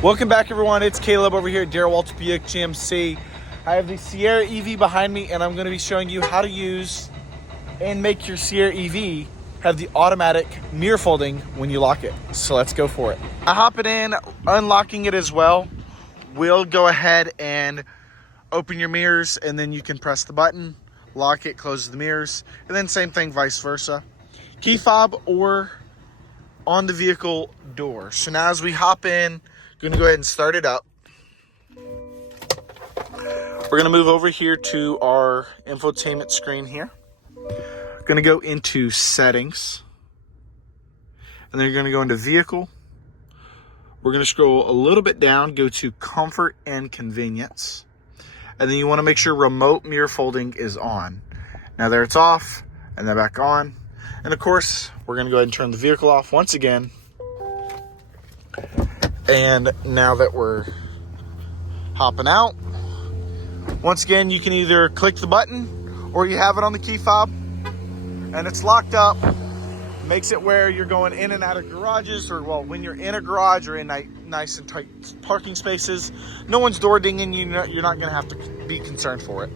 Welcome back, everyone. It's Caleb over here at Darrell Walter Buick GMC. I have the Sierra EV behind me, and I'm going to be showing you how to use and make your Sierra EV have the automatic mirror folding when you lock it. So let's go for it. I hop it in, unlocking it as well. We'll go ahead and open your mirrors, and then you can press the button, lock it, close the mirrors, and then same thing vice versa. Key fob or on the vehicle door. So now as we hop in, going to go ahead and start it up. We're going to move over here to our infotainment screen here. Going to go into settings. And then you're going to go into vehicle. We're going to scroll a little bit down, go to comfort and convenience. And then you want to make sure remote mirror folding is on. Now there it's off and then back on. And of course, we're going to go ahead and turn the vehicle off once again. And now that we're hopping out, once again, you can either click the button or you have it on the key fob and it's locked up. Makes it where you're going in and out of garages, or well, when you're in a garage or in nice and tight parking spaces, no one's door dinging you. You're not going to have to be concerned for it.